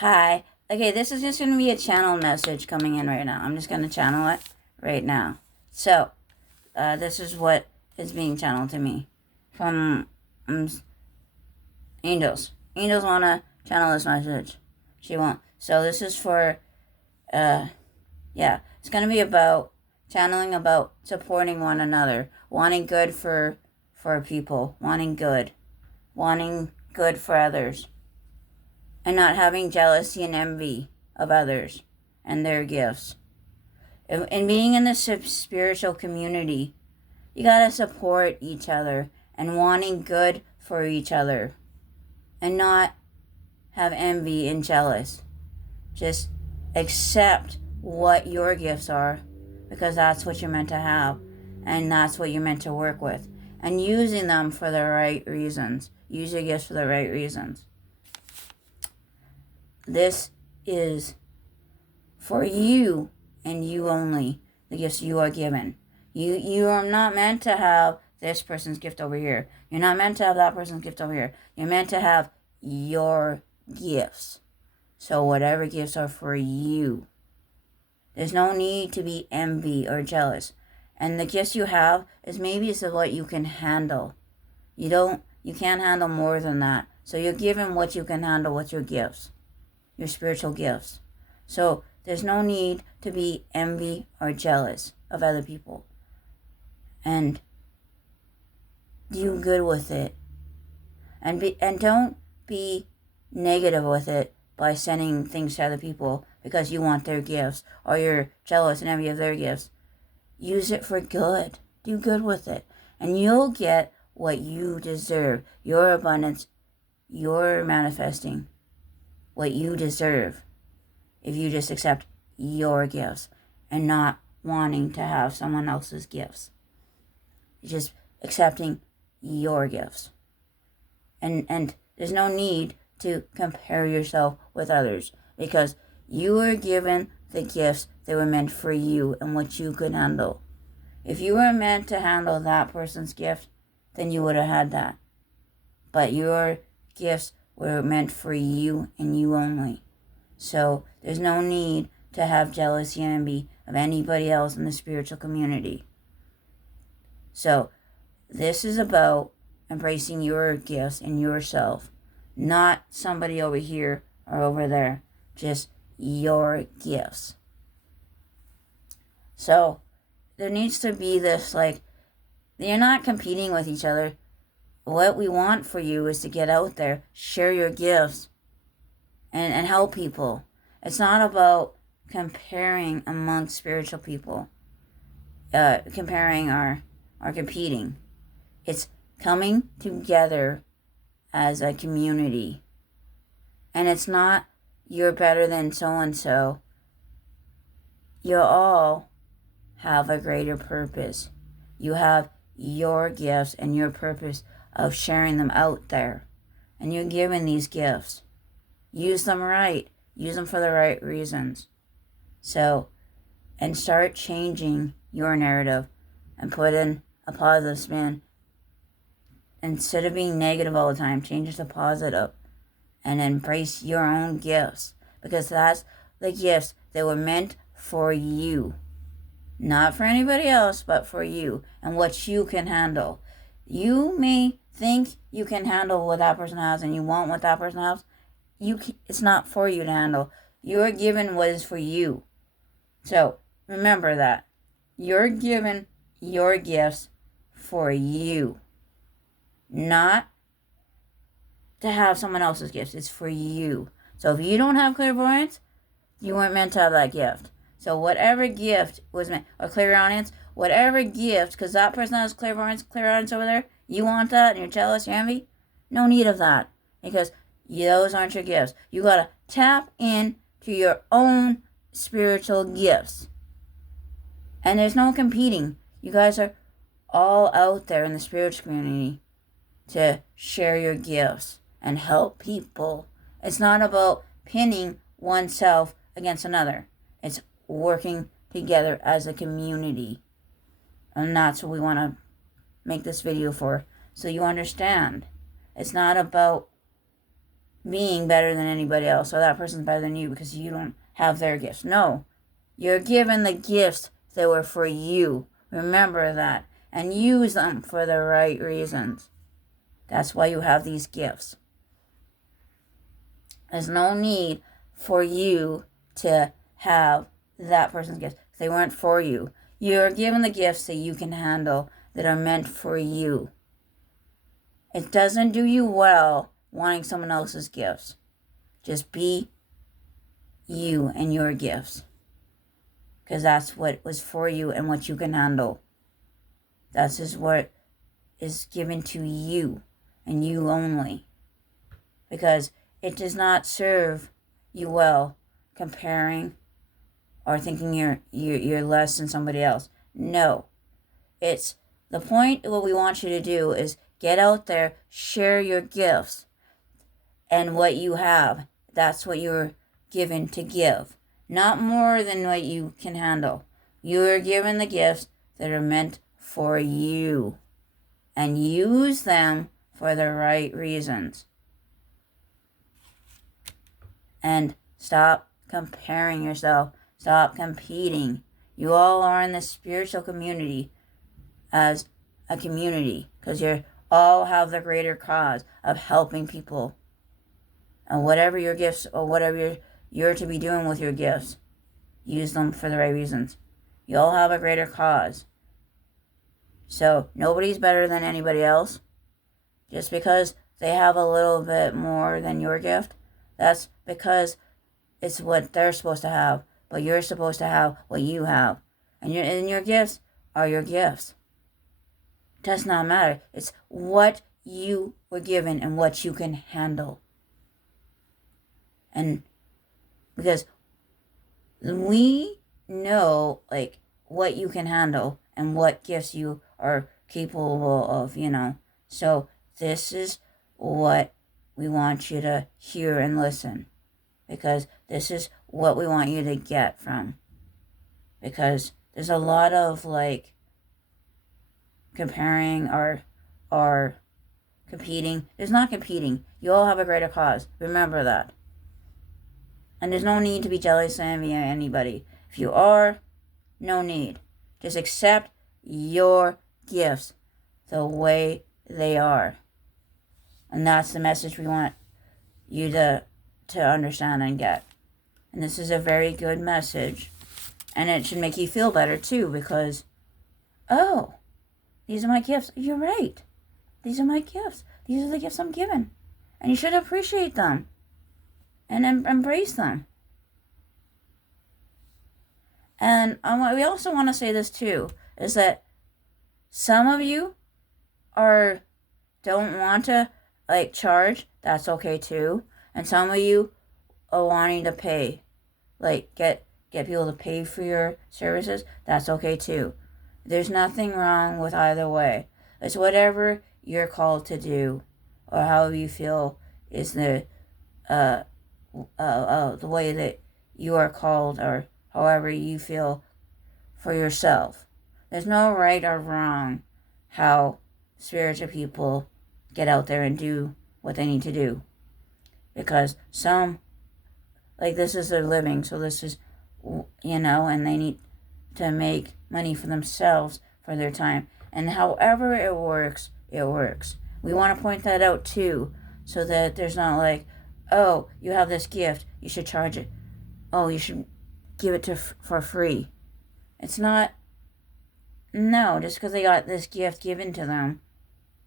Hi. Okay, this is just going to be a channel message coming in right now. I'm just going to channel it right now. So, this is what is being channeled to me from Angels. Angels want to channel this message. She won't. So, this is for, yeah, it's going to be about channeling about supporting one another, wanting good for people, wanting good for others, and not having jealousy and envy of others and their gifts. And being in the spiritual community, you gotta support each other and wanting good for each other and not have envy and jealous. Just accept what your gifts are because that's what you're meant to have and that's what you're meant to work with. And using them for the right reasons. Use your gifts for the right reasons. This is for you and you only, the gifts you are given. You are not meant to have this person's gift over here. You're not meant to have that person's gift over here. You're meant to have your gifts. So whatever gifts are for you. There's no need to be envy or jealous. And the gifts you have is maybe it's what you can handle. You can't handle more than that. So you're given what you can handle with your gifts. Your spiritual gifts. So there's no need to be envy or jealous of other people. And do good with it. And don't be negative with it by sending things to other people because you want their gifts or you're jealous and envy of their gifts. Use it for good. Do good with it. And you'll get what you deserve. Your abundance, your manifesting what you deserve if you just accept your gifts and not wanting to have someone else's gifts. Just accepting your gifts. And there's no need to compare yourself with others because you were given the gifts that were meant for you and what you could handle. If you were meant to handle that person's gift, then you would have had that. But your gifts were meant for you and you only. So there's no need to have jealousy and envy of anybody else in the spiritual community. So this is about embracing your gifts and yourself, not somebody over here or over there, just your gifts. So there needs to be this, like, you're not competing with each other. What we want for you is to get out there, share your gifts, and help people. It's not about comparing amongst spiritual people, comparing or competing. It's coming together as a community. And it's not you're better than so-and-so. You all have a greater purpose. You have your gifts and your purpose of sharing them out there. And you're given these gifts. Use them right. Use them for the right reasons. So, and start changing your narrative and put in a positive spin. Instead of being negative all the time, change it to positive and embrace your own gifts because that's the gifts that were meant for you. Not for anybody else, but for you and what you can handle. You may think you can handle what that person has and you want what that person has. It's not for you to handle. You're given what is for you. So remember that. You're given your gifts for you. Not to have someone else's gifts. It's for you. So if you don't have clairvoyance, you weren't meant to have that gift. So whatever gift was meant, or clairaudience, whatever gift, because that person has clairaudience over there, you want that and you're jealous, you're envy, no need of that. Because those aren't your gifts. You got to tap in to your own spiritual gifts. And there's no competing. You guys are all out there in the spiritual community to share your gifts and help people. It's not about pinning oneself against another. It's working together as a community. And that's what we want to make this video for. So you understand. It's not about being better than anybody else, or that person's better than you because you don't have their gifts. No, you're given the gifts that were for you. Remember that. And use them for the right reasons. That's why you have these gifts. There's no need for you to have that person's gifts. They weren't for you. You're given the gifts that you can handle that are meant for you. It doesn't do you well wanting someone else's gifts. Just be you and your gifts. Because that's what was for you and what you can handle. That's just what is given to you and you only. Because it does not serve you well comparing or thinking you're less than somebody else. No. It's the point. What we want you to do is get out there, share your gifts and what you have. That's what you're given to give. Not more than what you can handle. You are given the gifts that are meant for you. And use them for the right reasons. And stop comparing yourself. Stop competing. You all are in the spiritual community as a community. Because you all have the greater cause of helping people. And whatever your gifts or whatever you're to be doing with your gifts, use them for the right reasons. You all have a greater cause. So nobody's better than anybody else. Just because they have a little bit more than your gift, that's because it's what they're supposed to have. But you're supposed to have what you have. And your gifts are your gifts. It does not matter. It's what you were given and what you can handle. And because we know what you can handle and what gifts you are capable of, So this is what we want you to hear and listen. Because this is what we want you to get from. Because there's a lot of comparing or competing. There's not competing. You all have a greater cause. Remember that. And there's no need to be jealous of anybody. If you are, no need. Just accept your gifts the way they are. And that's the message we want you to understand and get. And this is a very good message. And it should make you feel better too, because, oh, these are my gifts. You're right. These are my gifts. These are the gifts I'm given. And you should appreciate them. And embrace them. And we also want to say this too, is that some of you don't want to charge. That's okay too. And some of you are wanting to pay, get people to pay for your services. That's okay too. There's nothing wrong with either way. It's whatever you're called to do, or however you feel is the way that you are called, or however you feel for yourself. There's no right or wrong how spiritual people get out there and do what they need to do. Because some, this is their living, so this is, and they need to make money for themselves for their time. And however it works, it works. We want to point that out too, so that there's not oh, you have this gift, you should charge it. Oh, you should give it for free. It's not. No, just because they got this gift given to them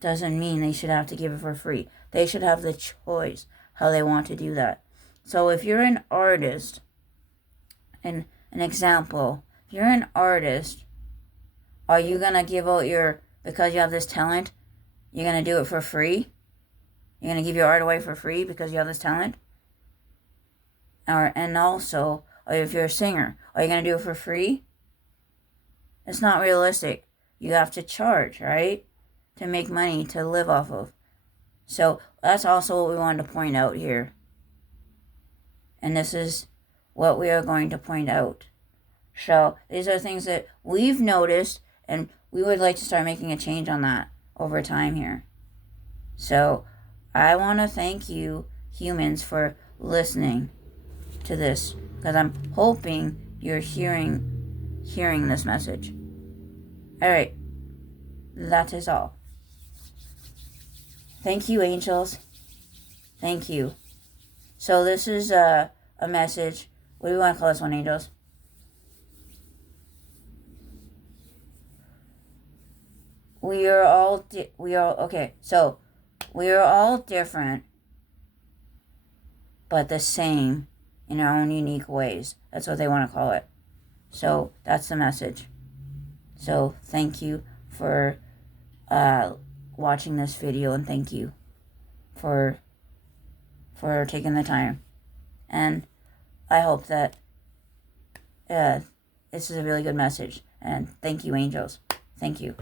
doesn't mean they should have to give it for free. They should have the choice how they want to do that. So if you're an artist, and an example, if you're an artist, are you going to give out because you have this talent, you're going to do it for free? You're going to give your art away for free because you have this talent? And also, if you're a singer, are you going to do it for free? It's not realistic. You have to charge, right? To make money to live off of. So that's also what we wanted to point out here. And this is what we are going to point out. So these are things that we've noticed, and we would like to start making a change on that over time here. So I want to thank you humans for listening to this, because I'm hoping you're hearing this message. All right, that is all. Thank you, angels. Thank you. So this is a message. What do you want to call this one, angels? We are all different, but the same in our own unique ways. That's what they want to call it. So that's the message. So thank you for watching this video, and thank you for taking the time. And I hope that this is a really good message. And thank you, angels. Thank you.